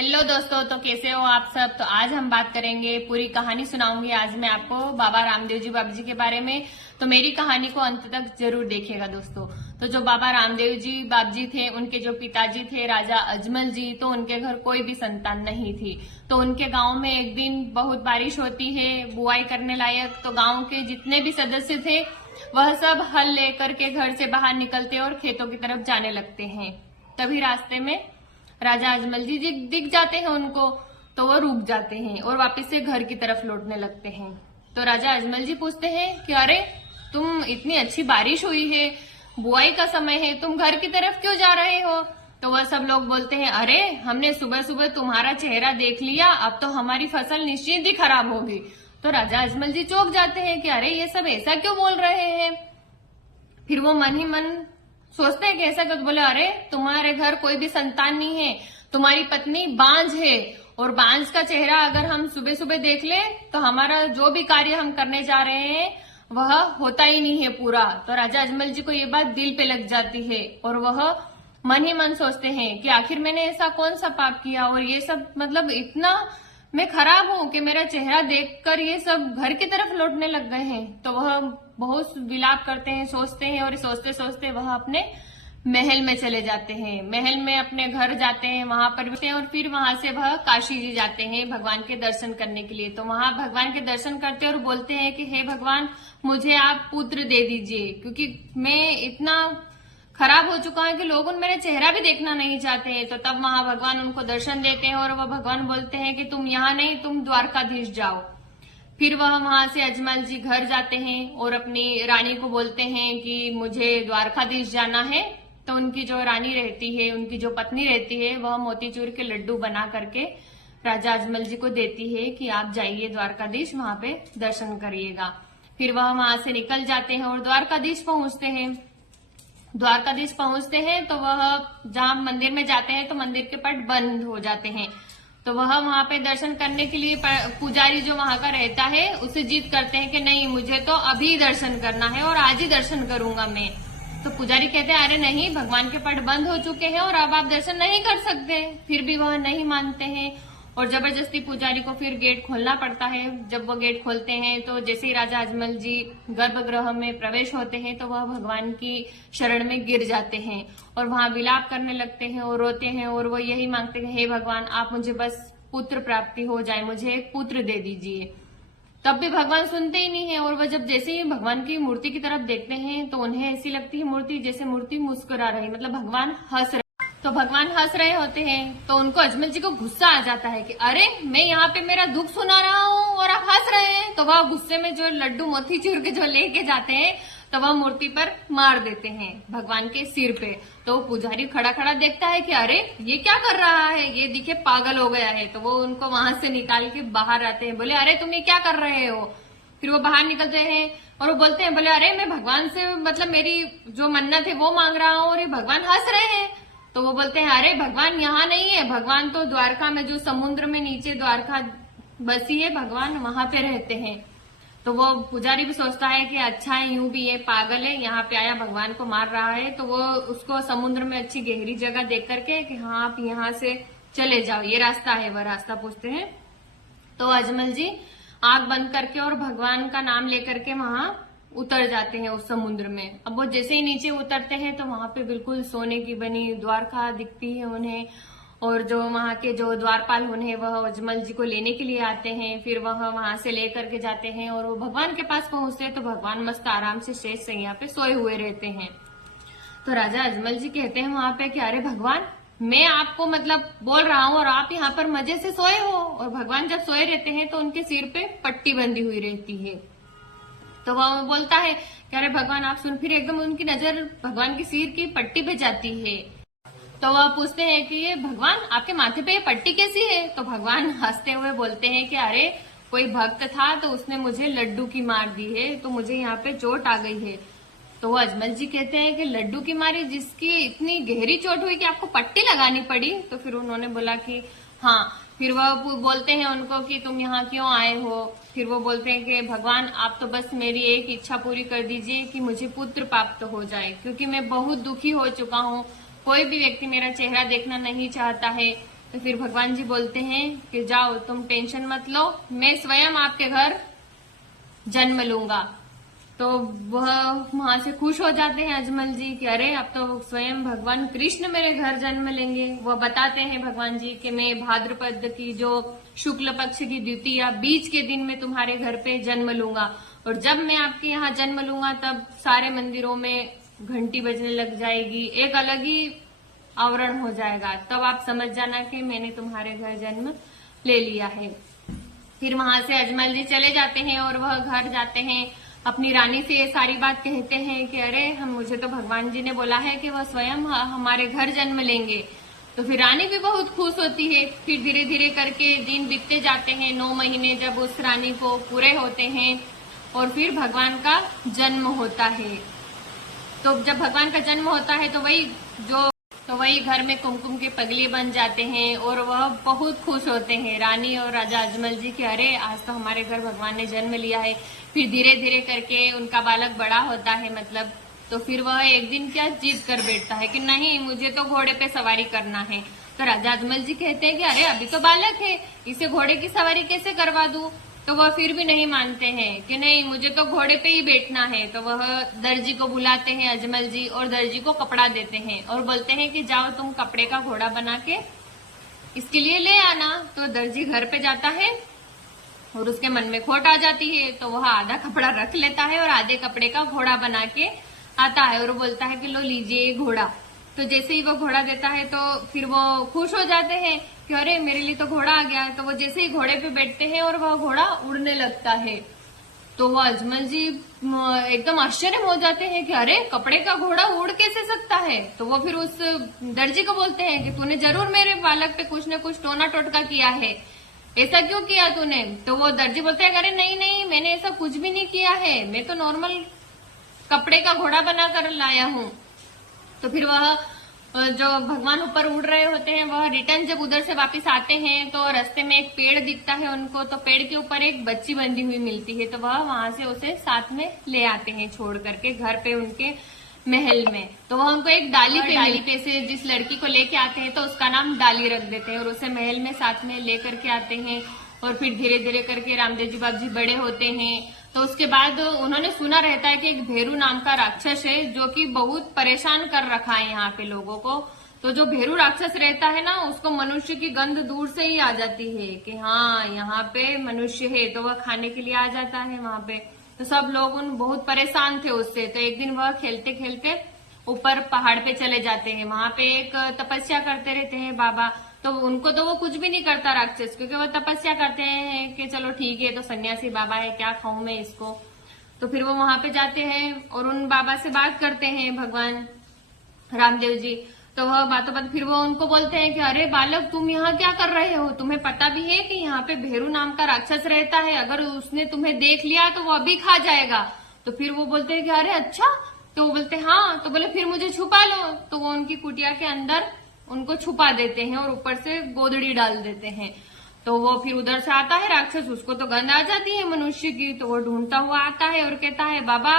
Hello दोस्तों, तो कैसे हो आप सब। तो आज हम बात करेंगे, पूरी कहानी सुनाऊंगी आज मैं आपको बाबा रामदेव जी बाबा जी के बारे में। तो मेरी कहानी को अंत तक जरूर देखिएगा दोस्तों। तो जो बाबा रामदेव जी बाबा जी थे, उनके जो पिताजी थे राजा अजमल जी, तो उनके घर कोई भी संतान नहीं थी। तो उनके गांव में एक दिन बहुत बारिश होती है, बुआई करने लायक। तो गांव के जितने भी सदस्य थे वह सब हल लेकर के घर से बाहर निकलते और खेतों की तरफ जाने लगते हैं। तभी रास्ते में राजा अजमल जी दिख जाते हैं उनको। तो वो रुक जाते हैं और वापस से घर की तरफ लौटने लगते हैं। तो राजा अजमल जी पूछते हैं कि अरे तुम, इतनी अच्छी बारिश हुई है, बुआई का समय है, तुम घर की तरफ क्यों जा रहे हो। तो वह सब लोग बोलते हैं, अरे हमने सुबह सुबह तुम्हारा चेहरा देख लिया, अब तो हमारी फसल निश्चित ही खराब होगी। तो राजा अजमल जी चौंक जाते हैं कि अरे ये सब ऐसा क्यों बोल रहे हैं। फिर वो मन ही मन सोचते हैं कि ऐसा क्यों। बोले अरे तुम्हारे घर कोई भी संतान नहीं है, तुम्हारी पत्नी बांझ है, और बांझ का चेहरा अगर हम सुबह सुबह देख ले तो हमारा जो भी कार्य हम करने जा रहे हैं वह होता ही नहीं है पूरा। तो राजा अजमल जी को ये बात दिल पे लग जाती है और वह मन ही मन सोचते हैं कि आखिर मैंने ऐसा कौन सा पाप किया, और ये सब मतलब इतना मैं खराब हूं कि मेरा चेहरा देखकर ये सब घर की तरफ लौटने लग गए हैं। तो वह बहुत विलाप करते हैं, सोचते हैं, और सोचते सोचते वह अपने महल में चले जाते हैं। महल में अपने घर जाते हैं, वहां पर भी, और फिर वहां से वह काशी जी जाते हैं भगवान के दर्शन करने के लिए। तो वहां भगवान के दर्शन करते हैं और बोलते हैं कि हे भगवान, मुझे आप पुत्र दे दीजिए, क्योंकि मैं इतना खराब हो चुका है कि लोग मेरा चेहरा भी देखना नहीं चाहते हैं। तो तब वहां भगवान उनको दर्शन देते हैं और वह भगवान बोलते हैं कि तुम यहाँ नहीं, तुम द्वारकाधीश जाओ। फिर वह वहां से अजमल जी घर जाते हैं और अपनी रानी को बोलते हैं कि मुझे द्वारकाधीश जाना है। तो उनकी जो रानी रहती है, उनकी जो पत्नी रहती है, वह मोतीचूर के लड्डू बना करके राजा अजमल जी को देती है कि आप जाइए द्वारकाधीश, वहां पे दर्शन करिएगा। फिर वह वहां से निकल जाते हैं और द्वारकाधीश पहुंचते हैं। द्वारकाधीश पहुंचते हैं तो वह जहां मंदिर में जाते हैं तो मंदिर के पट बंद हो जाते हैं। तो वह वहां पे दर्शन करने के लिए पुजारी जो वहां का रहता है उसे जिद करते हैं कि नहीं, मुझे तो अभी दर्शन करना है और आज ही दर्शन करूंगा मैं। तो पुजारी कहते हैं अरे नहीं, भगवान के पट बंद हो चुके हैं और अब आप दर्शन नहीं कर सकते। फिर भी वह नहीं मानते हैं और जबरदस्ती पुजारी को फिर गेट खोलना पड़ता है। जब वो गेट खोलते हैं तो जैसे ही राजा अजमल जी गर्भगृह में प्रवेश होते हैं तो वह भगवान की शरण में गिर जाते हैं और वहां विलाप करने लगते हैं और रोते हैं, और वो यही मांगते हैं, हे भगवान, आप मुझे बस पुत्र प्राप्ति हो जाए, मुझे एक पुत्र दे दीजिए। तब भी भगवान सुनते ही नहीं है। और वह जब जैसे ही भगवान की मूर्ति की तरफ देखते हैं तो उन्हें ऐसी लगती है मूर्ति, जैसे मूर्ति मुस्कुरा रही, मतलब भगवान हंस रहे। तो भगवान हंस रहे होते हैं तो उनको अजमल जी को गुस्सा आ जाता है कि अरे मैं यहाँ पे मेरा दुख सुना रहा हूँ और आप हंस रहे हैं। तो वह गुस्से में जो लड्डू मोतीचूर के जो लेके जाते हैं तो वह मूर्ति पर मार देते हैं, भगवान के सिर पे। तो पुजारी खड़ा खड़ा देखता है कि अरे ये क्या कर रहा है, ये दिखे पागल हो गया है। तो वो उनको वहां से निकाल के बाहर आते हैं, बोले अरे तुम ये क्या कर रहे हो। फिर वो बाहर निकलते हैं और वो बोलते हैं, बोले अरे मैं भगवान से मतलब मेरी जो मन्नत है वो मांग रहा हूँ और ये भगवान हंस रहे हैं। तो वो बोलते हैं अरे भगवान यहाँ नहीं है, भगवान तो द्वारका में, जो समुद्र में नीचे द्वारका बसी है, भगवान वहां पे रहते हैं। तो वो पुजारी भी सोचता है कि अच्छा है, यूं भी ये पागल है, यहाँ पे आया भगवान को मार रहा है। तो वो उसको समुद्र में अच्छी गहरी जगह देख करके कि हाँ आप यहाँ से चले जाओ, ये रास्ता है, वह रास्ता पूछते हैं। तो अजमल जी आंख बंद करके और भगवान का नाम लेकर के वहां उतर जाते हैं उस समुद्र में। अब वो जैसे ही नीचे उतरते हैं तो वहां पे बिल्कुल सोने की बनी द्वारका दिखती है उन्हें, और जो वहां के जो द्वारपाल उन्हें वह अजमल जी को लेने के लिए आते हैं। फिर वह वहां से लेकर के जाते हैं और वो भगवान के पास पहुंचते हैं तो भगवान मस्त आराम से शेष सैया पे सोए हुए रहते हैं। तो राजा अजमल जी कहते हैं वहां पे कि अरे भगवान, मैं आपको मतलब बोल रहा हूँ और आप यहाँ पर मजे से सोए हो। और भगवान जब सोए रहते हैं तो उनके सिर पे पट्टी बंधी हुई रहती है। तो वह बोलता है कि अरे भगवान आप सुन। फिर एकदम उनकी नजर भगवान की सिर की पट्टी पे जाती है। तो वह पूछते हैं कि ये भगवान, आपके माथे पे ये पट्टी कैसी है। तो भगवान हंसते हुए बोलते हैं कि अरे कोई भक्त था तो उसने मुझे लड्डू की मार दी है, तो मुझे यहाँ पे चोट आ गई है। तो वो अजमल जी कहते हैं कि लड्डू की मारी, जिसकी इतनी गहरी चोट हुई कि आपको पट्टी लगानी पड़ी। तो फिर उन्होंने बोला कि हाँ। फिर वह बोलते हैं उनको कि तुम यहाँ क्यों आए हो। फिर वो बोलते हैं कि भगवान आप तो बस मेरी एक इच्छा पूरी कर दीजिए कि मुझे पुत्र प्राप्त हो जाए, क्योंकि मैं बहुत दुखी हो चुका हूँ, कोई भी व्यक्ति मेरा चेहरा देखना नहीं चाहता है, तो फिर भगवान जी बोलते हैं कि जाओ तुम टेंशन मत लो, मैं स्वयं आपके घर जन्म लूंगा। तो वह वहां से खुश हो जाते हैं अजमल जी कि अरे अब तो स्वयं भगवान कृष्ण मेरे घर जन्म लेंगे। वह बताते हैं भगवान जी कि मैं भाद्रपद की जो शुक्ल पक्ष की द्वितीया बीज के दिन में तुम्हारे घर पे जन्म लूंगा, और जब मैं आपके यहाँ जन्म लूंगा तब सारे मंदिरों में घंटी बजने लग जाएगी, एक अलग ही आवरण हो जाएगा, तब आप समझ जाना कि मैंने तुम्हारे घर जन्म ले लिया है। फिर वहां से अजमल जी चले जाते हैं और वह घर जाते हैं, अपनी रानी से ये सारी बात कहते हैं कि अरे मुझे तो भगवान जी ने बोला है कि वह स्वयं हमारे घर जन्म लेंगे। तो फिर रानी भी बहुत खुश होती है। फिर धीरे धीरे करके दिन बीतते जाते हैं, 9 महीने जब उस रानी को पूरे होते हैं और फिर भगवान का जन्म होता है। तो जब भगवान का जन्म होता है तो वही घर में कुमकुम के पगले बन जाते हैं और वह बहुत खुश होते हैं, रानी और राजा अजमल जी कि अरे आज तो हमारे घर भगवान ने जन्म लिया है। फिर धीरे धीरे करके उनका बालक बड़ा होता है, मतलब तो फिर वह एक दिन क्या जिद कर बैठता है कि नहीं मुझे तो घोड़े पे सवारी करना है। तो राजा अजमल जी कहते हैं कि अरे अभी तो बालक है, इसे घोड़े की सवारी कैसे करवा दूं। तो वह फिर भी नहीं मानते हैं कि नहीं मुझे तो घोड़े पे ही बैठना है। तो वह दर्जी को बुलाते हैं अजमल जी और दर्जी को कपड़ा देते हैं और बोलते हैं कि जाओ तुम कपड़े का घोड़ा बना के इसके लिए ले आना। तो दर्जी घर पे जाता है और उसके मन में खोट आ जाती है, तो वह आधा कपड़ा रख लेता है और आधे कपड़े का घोड़ा बना के आता है और बोलता है कि लो लीजिए घोड़ा। तो जैसे ही वो घोड़ा देता है तो फिर वो खुश हो जाते हैं कि अरे मेरे लिए तो घोड़ा आ गया है। तो वो जैसे ही घोड़े पे बैठते हैं और वह घोड़ा उड़ने लगता है, तो वो अजमल जी एकदम आश्चर्य में हो जाते हैं कि अरे कपड़े का घोड़ा उड़ कैसे सकता है। तो वो फिर उस दर्जी को बोलते हैं कि तूने जरूर मेरे बालक पे कुछ न कुछ टोना टोटका किया है, ऐसा क्यों किया तूने। तो वो दर्जी बोलते हैं अरे नहीं नहीं मैंने ऐसा कुछ भी नहीं किया है, मैं तो नॉर्मल कपड़े का घोड़ा बनाकर लाया हूँ। तो फिर वह जो भगवान ऊपर उड़ रहे होते हैं वह रिटर्न जब उधर से वापस आते हैं तो रास्ते में एक पेड़ दिखता है उनको। तो पेड़ के ऊपर एक बच्ची बंधी हुई मिलती है, तो वह वहां से उसे साथ में ले आते हैं छोड़ करके घर पे उनके महल में। तो वह उनको एक डाली पे से जिस लड़की को लेके आते हैं तो उसका नाम डाली रख देते हैं और उसे महल में साथ में ले करके आते हैं। और फिर धीरे धीरे करके रामदेव जी बाबा जी बड़े होते हैं। तो उसके बाद उन्होंने सुना रहता है कि एक भेरू नाम का राक्षस है जो कि बहुत परेशान कर रखा है यहाँ पे लोगों को। तो जो भेरू राक्षस रहता है ना उसको मनुष्य की गंध दूर से ही आ जाती है कि हाँ यहाँ पे मनुष्य है, तो वह खाने के लिए आ जाता है वहां पे। तो सब लोग बहुत परेशान थे उससे। तो एक दिन वह खेलते खेलते ऊपर पहाड़ पे चले जाते हैं, वहां पे एक तपस्या करते रहते हैं बाबा। तो उनको तो वो कुछ भी नहीं करता राक्षस, क्योंकि वो तपस्या करते हैं कि चलो ठीक है तो सन्यासी बाबा है क्या खाऊं मैं इसको। तो फिर वो वहां पे जाते हैं और उन बाबा से बात करते हैं भगवान रामदेव जी। तो वह बातों बात फिर वो उनको बोलते हैं कि अरे बालक तुम यहाँ क्या कर रहे हो, तुम्हें पता भी है कि यहाँ पे भेरू नाम का राक्षस रहता है, अगर उसने तुम्हें देख लिया तो वो अभी खा जाएगा। तो फिर वो बोलते हैं कि अरे अच्छा। तो वो बोलते हाँ। तो बोले फिर मुझे छुपा लो। तो वो उनकी कुटिया के अंदर उनको छुपा देते हैं और ऊपर से गोदड़ी डाल देते हैं। तो वो फिर उधर से आता है राक्षस, उसको तो गंध आ जाती है मनुष्य की। तो वो ढूंढता हुआ आता है और कहता है बाबा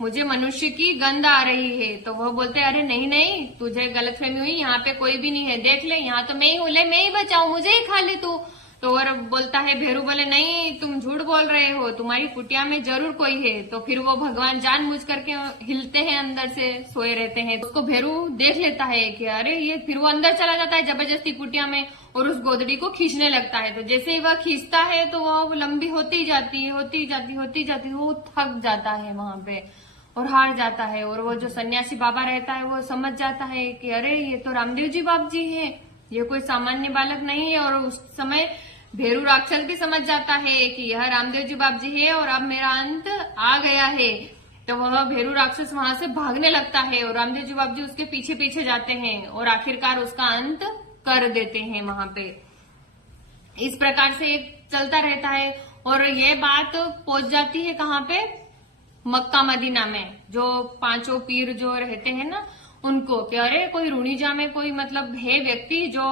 मुझे मनुष्य की गंध आ रही है। तो वो बोलते हैं अरे नहीं नहीं तुझे गलतफहमी हुई, यहाँ पे कोई भी नहीं है, देख ले यहाँ तो मैं ही हूँ, ले मैं ही बचाऊं, मुझे ही खा ले तू। तो और बोलता है भेरू बोले नहीं तुम झूठ बोल रहे हो, तुम्हारी कुटिया में जरूर कोई है। तो फिर वो भगवान जानबूझ करके हिलते हैं, अंदर से सोए रहते हैं। तो उसको भेरू देख लेता है कि अरे ये, फिर वो अंदर चला जाता है जबरदस्ती कुटिया में और उस गोदड़ी को खींचने लगता है। तो जैसे ही वह खींचता है तो वो लंबी होती जाती है, वो थक जाता है वहां पे और हार जाता है। और वो जो सन्यासी बाबा रहता है वो समझ जाता है कि अरे ये तो रामदेव जी बाबा जी है, ये कोई सामान्य बालक नहीं है। और उस समय भेरू राक्षस भी समझ जाता है कि यह रामदेव जी बाबा जी है और अब मेरा अंत आ गया है। तो वह भेरू राक्षस वहां से भागने लगता है और रामदेव जी बाबा जी उसके पीछे पीछे जाते हैं और आखिरकार उसका अंत कर देते हैं वहां पे। इस प्रकार से एक चलता रहता है और ये बात पहुंच जाती है कहाँ पे, मक्का मदीना में। जो 5 पीर जो रहते हैं ना उनको कि अरे कोई रूणीजा में कोई मतलब है व्यक्ति जो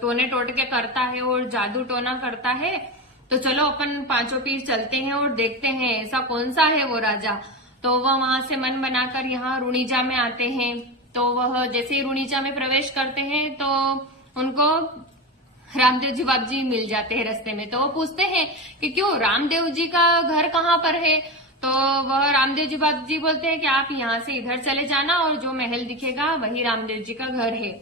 टोने टोटके करता है और जादू टोना करता है, तो चलो अपन 5 पीर चलते हैं और देखते हैं ऐसा कौन सा है वो राजा। तो वह वहां से मन बनाकर यहाँ रूणीजा में आते हैं। तो वह जैसे ही रूणीजा में प्रवेश करते हैं तो उनको रामदेव जी बाबा जी मिल जाते हैं रास्ते में। तो वो पूछते हैं कि क्यों, रामदेव जी का घर कहाँ पर है? तो वह रामदेव जी बाबा जी बोलते हैं कि आप यहाँ से इधर चले जाना और जो महल दिखेगा वही रामदेव जी का घर है।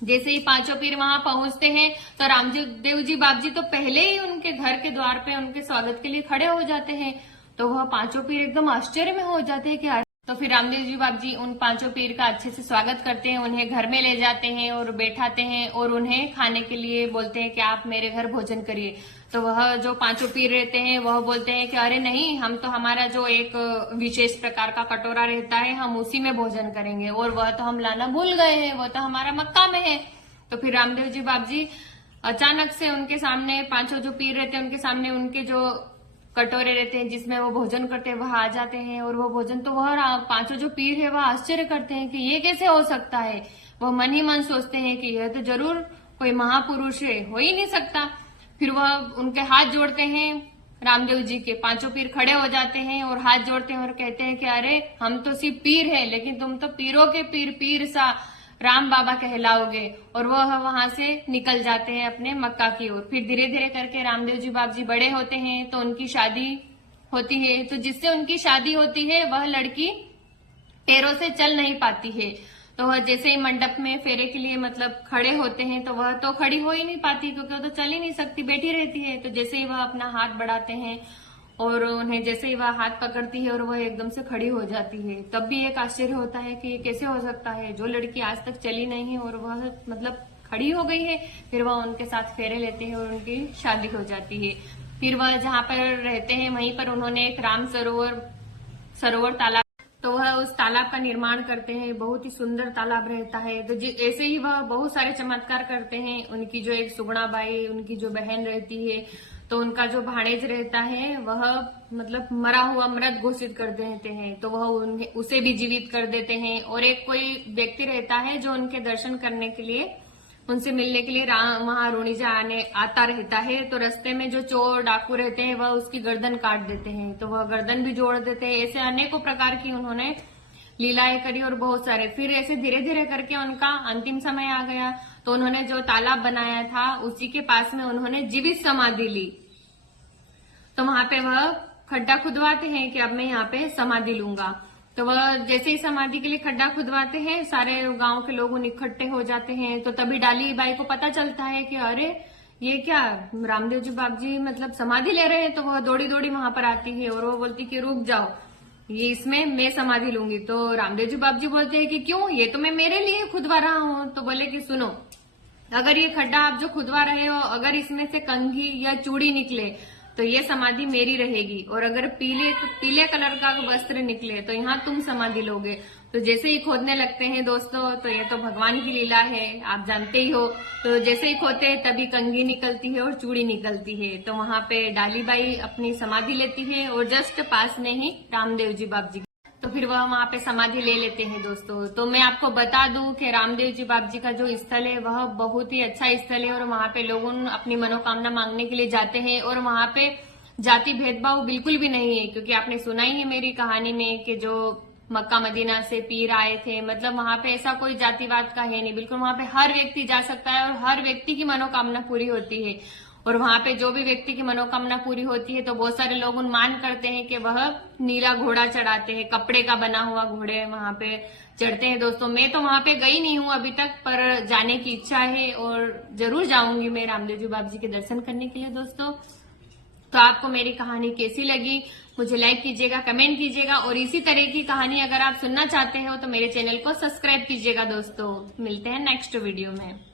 जैसे ही पांचों पीर वहां पहुंचते हैं तो रामदेव जी बाबा जी तो पहले ही उनके घर के द्वार पे उनके स्वागत के लिए खड़े हो जाते हैं। तो वह पांचों पीर एकदम आश्चर्य में हो जाते हैं कि तो फिर रामदेव जी बाबा जी उन पांचों पीर का अच्छे से स्वागत करते हैं, उन्हें घर में ले जाते हैं और बैठाते हैं और उन्हें खाने के लिए बोलते हैं कि आप मेरे घर भोजन करिए। तो वह जो पांचों पीर रहते हैं वह बोलते हैं कि अरे नहीं, हम तो हमारा जो एक विशेष प्रकार का कटोरा रहता है हम उसी में भोजन करेंगे, और वह तो हम लाना भूल गए हैं, वह तो हमारा मक्का में है। तो फिर रामदेव जी बाबा जी अचानक से उनके सामने, पांचों जो पीर रहते हैं उनके सामने उनके जो कटोरे रहते हैं जिसमें वो भोजन करते हैं वह आ जाते हैं, और वो भोजन तो वह पांचों जो पीर है वह आश्चर्य करते हैं कि ये कैसे हो सकता है। वह मन ही मन सोचते हैं कि यह तो जरूर कोई महापुरुष है, हो ही नहीं सकता। फिर वह उनके हाथ जोड़ते हैं, रामदेव जी के पांचों पीर खड़े हो जाते हैं और हाथ जोड़ते हैं और कहते हैं कि अरे हम तो सिर्फ पीर है, लेकिन तुम तो पीरों के पीर, पीर सा राम बाबा कहलाओगे। और वह वहां से निकल जाते हैं अपने मक्का की ओर। फिर धीरे धीरे करके रामदेव जी बाबा जी बड़े होते हैं तो उनकी शादी होती है। तो जिससे उनकी शादी होती है वह लड़की पैरों से चल नहीं पाती है। तो वह जैसे ही मंडप में फेरे के लिए मतलब खड़े होते हैं तो वह तो खड़ी हो ही नहीं पाती, क्योंकि वो तो चल ही नहीं सकती, बैठी रहती है। तो जैसे ही वह अपना हाथ बढ़ाते हैं और उन्हें जैसे ही वह हाथ पकड़ती है और वह एकदम से खड़ी हो जाती है, तब भी एक आश्चर्य होता है कि ये कैसे हो सकता है, जो लड़की आज तक चली नहीं है और वह मतलब खड़ी हो गई है। फिर वह उनके साथ फेरे लेते हैं और उनकी शादी हो जाती है। फिर वह जहाँ पर रहते हैं वहीं पर उन्होंने एक राम सरोवर तालाब, तो वह उस तालाब का निर्माण करते हैं। बहुत ही सुंदर तालाब रहता है। तो ऐसे ही वह बहुत सारे चमत्कार करते हैं। उनकी जो एक सुगुणा बाई, उनकी जो बहन रहती है, तो उनका जो भाणेज रहता है वह मतलब मरा हुआ मृत घोषित कर देते हैं, तो वह उसे भी जीवित कर देते हैं। और एक कोई व्यक्ति रहता है जो उनके दर्शन करने के लिए, उनसे मिलने के लिए वहां रोणीजा आता रहता है। तो रास्ते में जो चोर डाकू रहते हैं वह उसकी गर्दन काट देते हैं, तो वह गर्दन भी जोड़ देते हैं। ऐसे अनेकों प्रकार की उन्होंने लीलाएं करी और बहुत सारे। फिर ऐसे धीरे धीरे करके उनका अंतिम समय आ गया, तो उन्होंने जो तालाब बनाया था उसी के पास में उन्होंने जीवित समाधि ली। तो वहां पे वह खड्डा खुदवाते हैं कि अब मैं यहाँ पे समाधि लूंगा। तो वह जैसे ही समाधि के लिए खड्डा खुदवाते हैं, सारे गांव के लोग इकट्ठे हो जाते हैं। तो तभी डाली बाई को पता चलता है कि अरे ये क्या, रामदेव जी बाबा जी मतलब समाधि ले रहे हैं। तो वह दौड़ी दौड़ी वहां पर आती है और वो बोलती कि रुक जाओ, ये इसमें मैं समाधि लूंगी। तो रामदेव जी बाबा जी बोलते हैं कि क्यों, ये तो मैं मेरे लिए खुदवा रहा हूँ। तो बोले कि सुनो, अगर ये खड्डा आप जो खुदवा रहे हो, अगर इसमें से कंघी या चूड़ी निकले तो ये समाधि मेरी रहेगी, और अगर पीले कलर का वस्त्र निकले तो यहाँ तुम समाधि लोगे। तो जैसे ही खोदने लगते हैं दोस्तों, तो ये तो भगवान की लीला है, आप जानते ही हो। तो जैसे ही खोदते हैं तभी कंघी निकलती है और चूड़ी निकलती है। तो वहां पे डालीबाई अपनी समाधि लेती है और जस्ट पास में ही रामदेव जी बाबा जी, तो फिर वह वहां पे समाधि ले लेते हैं दोस्तों। तो मैं आपको बता दूं कि रामदेव जी बाबा जी का जो स्थल है वह बहुत ही अच्छा स्थल है, और वहां पे लोग अपनी मनोकामना मांगने के लिए जाते हैं। और वहां पे जाति भेदभाव बिल्कुल भी नहीं है, क्योंकि आपने सुना ही है मेरी कहानी में कि जो मक्का मदीना से पीर आए थे, मतलब वहां पे ऐसा कोई जातिवाद का है नहीं, बिल्कुल वहां पे हर व्यक्ति जा सकता है और हर व्यक्ति की मनोकामना पूरी होती है। और वहां पे जो भी व्यक्ति की मनोकामना पूरी होती है तो बहुत सारे लोग अनुमान करते हैं कि वह नीला घोड़ा चढ़ाते हैं, कपड़े का बना हुआ घोड़े वहां पे चढ़ते हैं दोस्तों। मैं तो वहां पे गई नहीं हूँ अभी तक, पर जाने की इच्छा है और जरूर जाऊंगी मैं रामदेव जी बाबा जी के दर्शन करने के लिए दोस्तों। तो आपको मेरी कहानी कैसी लगी मुझे लाइक कीजिएगा, कमेंट कीजिएगा, और इसी तरह की कहानी अगर आप सुनना चाहते हो तो मेरे चैनल को सब्सक्राइब कीजिएगा दोस्तों। मिलते हैं नेक्स्ट वीडियो में।